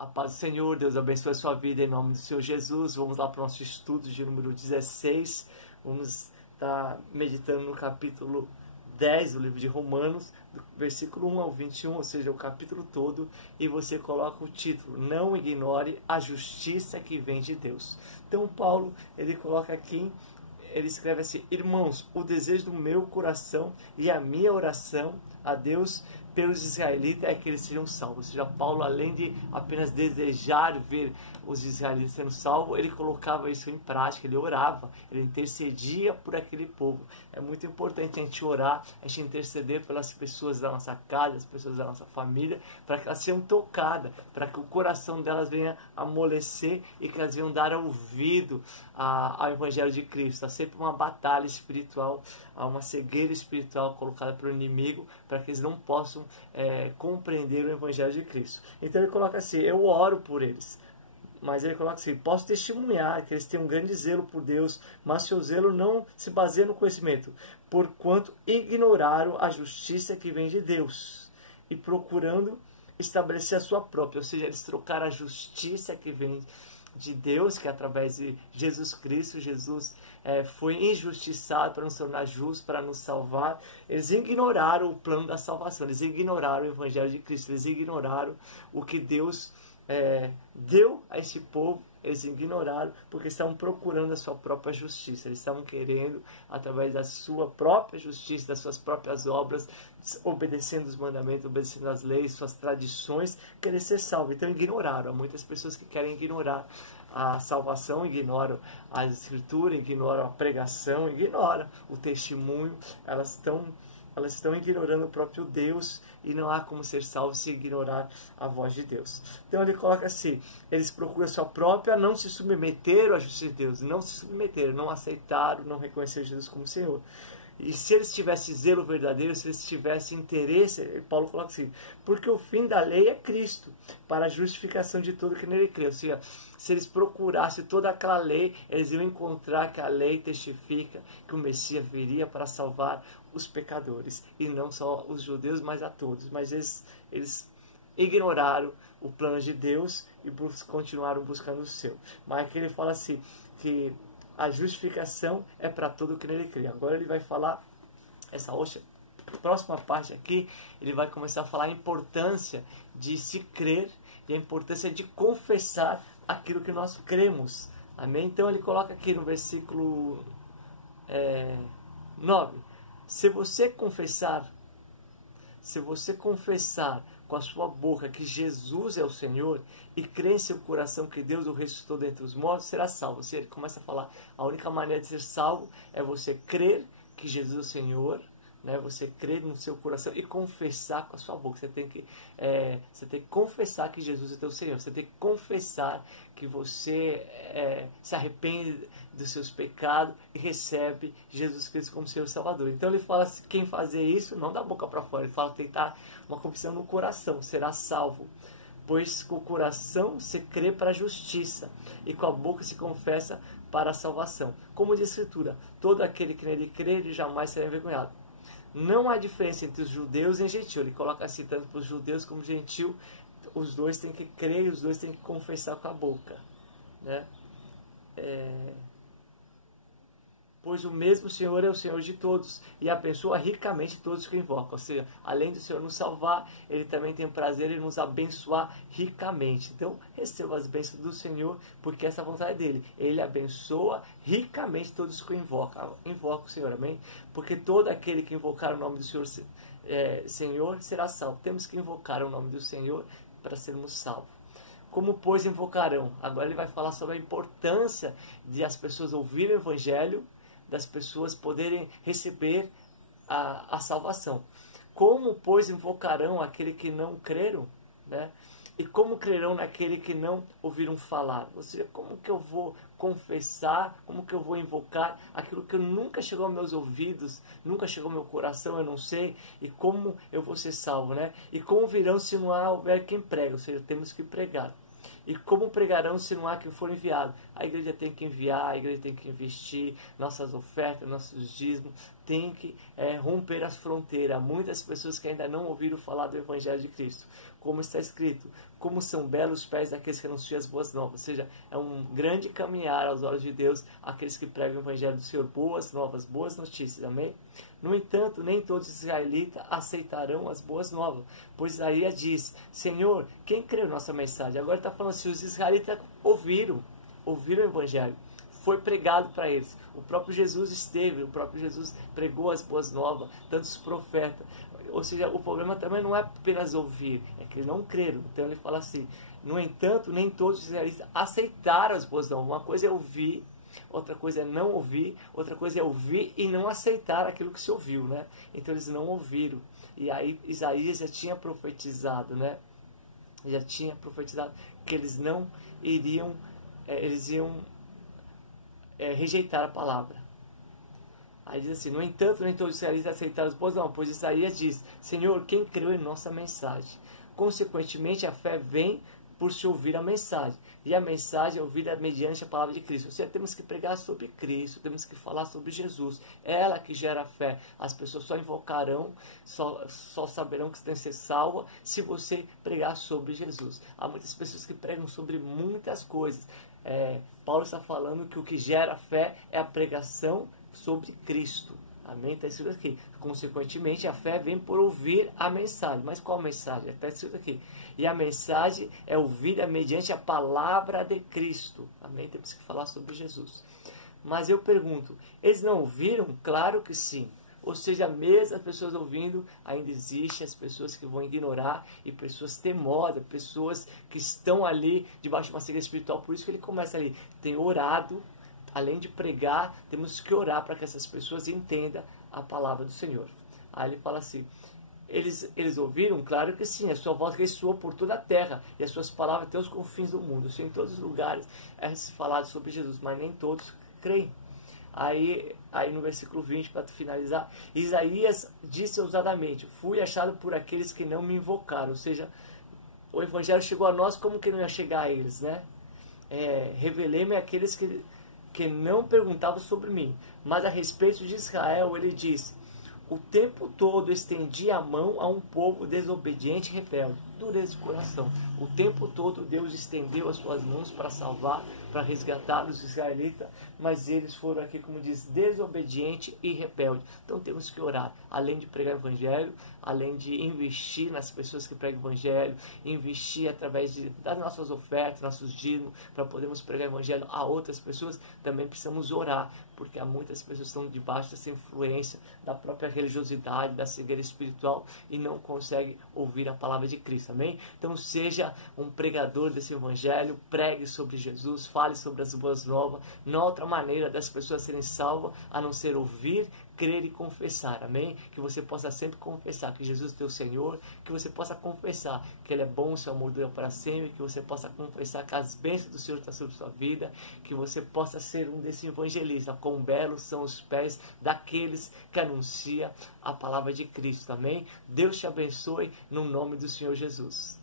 A paz do Senhor, Deus abençoe a sua vida em nome do Senhor Jesus. Vamos lá para o nosso estudo de número 16. Vamos estar meditando no capítulo 10 do livro de Romanos, do versículo 1 ao 21, ou seja, o capítulo todo, e você coloca o título: Não ignore a justiça que vem de Deus. Então Paulo, ele coloca aqui, ele escreve assim: Irmãos, o desejo do meu coração e a minha oração a Deus pelos israelitas é que eles sejam salvos. Ou seja, Paulo, além de apenas desejar ver os israelitas sendo salvos, ele colocava isso em prática, ele orava, ele intercedia por aquele povo. É muito importante a gente orar, a gente interceder pelas pessoas da nossa casa, as pessoas da nossa família, para que elas sejam tocadas, para que o coração delas venha amolecer e que elas venham dar ouvido ao Evangelho de Cristo. Há sempre uma batalha espiritual, há uma cegueira espiritual colocada pelo inimigo, para que eles não possam compreender o Evangelho de Cristo. Então ele coloca assim: eu oro por eles. Mas ele coloca assim: posso testemunhar que eles têm um grande zelo por Deus, mas seu zelo não se baseia no conhecimento, porquanto ignoraram a justiça que vem de Deus, e procurando estabelecer a sua própria. Ou seja, eles trocaram a justiça que vem de Deus, que é através de Jesus Cristo. Jesus foi injustiçado para nos tornar justos, para nos salvar. Eles ignoraram o plano da salvação, eles ignoraram o Evangelho de Cristo, eles ignoraram o que Deus deu a esse povo. Eles ignoraram porque estavam procurando a sua própria justiça. Eles estavam querendo, através da sua própria justiça, das suas próprias obras, obedecendo os mandamentos, obedecendo as leis, suas tradições, querer ser salvo. Então ignoraram. Há muitas pessoas que querem ignorar a salvação, ignoram a escritura, ignoram a pregação, ignoram o testemunho. Elas estão ignorando o próprio Deus, e não há como ser salvo se ignorar a voz de Deus. Então ele coloca assim: eles procuram a sua própria, não se submeteram à justiça de Deus, não se submeteram, não aceitaram, não reconheceram Jesus como Senhor. E se eles tivessem zelo verdadeiro, se eles tivessem interesse, Paulo coloca assim: porque o fim da lei é Cristo, para a justificação de todo que nele crê. Ou seja, se eles procurassem toda aquela lei, eles iam encontrar que a lei testifica que o Messias viria para salvar os pecadores, e não só os judeus, mas a todos. Mas eles ignoraram o plano de Deus e continuaram buscando o seu. Mas aqui ele fala assim, que a justificação é para todo que nele crê. Agora ele vai falar, essa próxima parte aqui, ele vai começar a falar a importância de se crer e a importância de confessar aquilo que nós cremos. Amém? Então ele coloca aqui no versículo 9: se você confessar com a sua boca que Jesus é o Senhor e crer em seu coração que Deus o ressuscitou dentre os mortos, será salvo. Ele começa a falar: a única maneira de ser salvo é você crer que Jesus é o Senhor, né? Você crer no seu coração e confessar com a sua boca. Você tem que confessar que Jesus é teu Senhor. Você tem que confessar que você se arrepende dos seus pecados e recebe Jesus Cristo como Senhor e Salvador. Então ele fala que quem fazer isso, não da boca para fora, ele fala que tem que estar uma confissão no coração, será salvo. Pois com o coração se crê para a justiça, e com a boca se confessa para a salvação. Como diz a Escritura: todo aquele que nele crê, ele jamais será envergonhado. Não há diferença entre os judeus e gentil. Ele coloca assim, tanto para os judeus como gentil, os dois têm que crer e os dois têm que confessar com a boca, né? Pois o mesmo Senhor é o Senhor de todos e abençoa ricamente todos que o invocam. Ou seja, além do Senhor nos salvar, Ele também tem o prazer em nos abençoar ricamente. Então, receba as bênçãos do Senhor, porque essa é a vontade dEle. Ele abençoa ricamente todos que o invocam. Invoca o Senhor, amém? Porque todo aquele que invocar o nome do Senhor, Senhor será salvo. Temos que invocar o nome do Senhor para sermos salvos. Como, pois, invocarão? Agora ele vai falar sobre a importância de as pessoas ouvirem o Evangelho, das pessoas poderem receber a salvação. Como, pois, invocarão aquele que não creram, né? E como crerão naquele que não ouviram falar? Ou seja, como que eu vou confessar, como que eu vou invocar aquilo que nunca chegou aos meus ouvidos, nunca chegou ao meu coração, eu não sei, e como eu vou ser salvo, né? E como virão se não houver quem prega? Ou seja, temos que pregar. E como pregarão se não há quem for enviado? A igreja tem que enviar, a igreja tem que investir nossas ofertas, nossos dízimos, tem que romper as fronteiras. Há muitas pessoas que ainda não ouviram falar do Evangelho de Cristo. Como está escrito, como são belos os pés daqueles que anunciam as boas novas. Ou seja, é um grande caminhar aos olhos de Deus aqueles que pregam o Evangelho do Senhor. Boas novas, boas notícias, amém? No entanto, nem todos os israelitas aceitarão as boas novas. Pois Isaías diz, Senhor, quem creu em nossa mensagem? Agora está falando assim, os israelitas ouviram o Evangelho. Foi pregado para eles. O próprio Jesus esteve, o próprio Jesus pregou as boas novas, tantos profetas. Ou seja, o problema também não é apenas ouvir, é que eles não creram. Então ele fala assim, no entanto, nem todos os israelitas aceitaram as boas novas. Uma coisa é ouvir, outra coisa é não ouvir, outra coisa é ouvir e não aceitar aquilo que se ouviu, né? Então eles não ouviram. E aí Isaías já tinha profetizado, né? Já tinha profetizado que eles não iriam, eles iam rejeitar a palavra. Aí diz assim, no entanto, nem todos os israelitas aceitaram as boas novas, pois Isaías diz, Senhor, quem creu em nossa mensagem? Consequentemente, a fé vem por se ouvir a mensagem. E a mensagem é ouvida mediante a palavra de Cristo. Ou seja, temos que pregar sobre Cristo, temos que falar sobre Jesus. É ela que gera fé. As pessoas só invocarão, só saberão que tem que ser salva se você pregar sobre Jesus. Há muitas pessoas que pregam sobre muitas coisas. Paulo está falando que o que gera fé é a pregação sobre Cristo. Amém? Está escrito aqui. Consequentemente, a fé vem por ouvir a mensagem. Mas qual mensagem? Está escrito aqui. E a mensagem é ouvida mediante a palavra de Cristo. Amém? Temos que falar sobre Jesus. Mas eu pergunto, eles não ouviram? Claro que sim. Ou seja, mesmo as pessoas ouvindo, ainda existem as pessoas que vão ignorar e pessoas temorosas, pessoas que estão ali debaixo de uma cegueira espiritual. Por isso que ele começa ali, tem orado, além de pregar, temos que orar para que essas pessoas entendam a palavra do Senhor. Aí ele fala assim, eles ouviram? Claro que sim, a sua voz ressoou por toda a terra e as suas palavras até os confins do mundo. Em todos os lugares é falado sobre Jesus, mas nem todos creem. Aí no versículo 20, para finalizar, Isaías disse ousadamente, fui achado por aqueles que não me invocaram. Ou seja, o Evangelho chegou a nós como que não ia chegar a eles, né? Revelei-me àqueles que não perguntavam sobre mim. Mas a respeito de Israel, ele disse, o tempo todo estendi a mão a um povo desobediente e rebelde. Dureza de coração. O tempo todo Deus estendeu as suas mãos para salvar, para resgatar os israelitas, mas eles foram aqui, como diz, desobediente e rebelde. Então temos que orar, além de pregar o Evangelho, além de investir nas pessoas que pregam o Evangelho, investir através das nossas ofertas, nossos dízimos, para podermos pregar o Evangelho a outras pessoas, também precisamos orar, porque há muitas pessoas que estão debaixo dessa influência da própria religiosidade, da cegueira espiritual e não conseguem ouvir a palavra de Cristo, amém? Então seja um pregador desse Evangelho, pregue sobre Jesus, fale sobre as boas novas. Não há outra maneira das pessoas serem salvas a não ser ouvir, crer e confessar, amém? Que você possa sempre confessar que Jesus é teu Senhor, que você possa confessar que Ele é bom, o seu amor dura para sempre, que você possa confessar que as bênçãos do Senhor estão sobre a sua vida, que você possa ser um desses evangelistas, quão belos são os pés daqueles que anunciam a palavra de Cristo, amém? Deus te abençoe no nome do Senhor Jesus.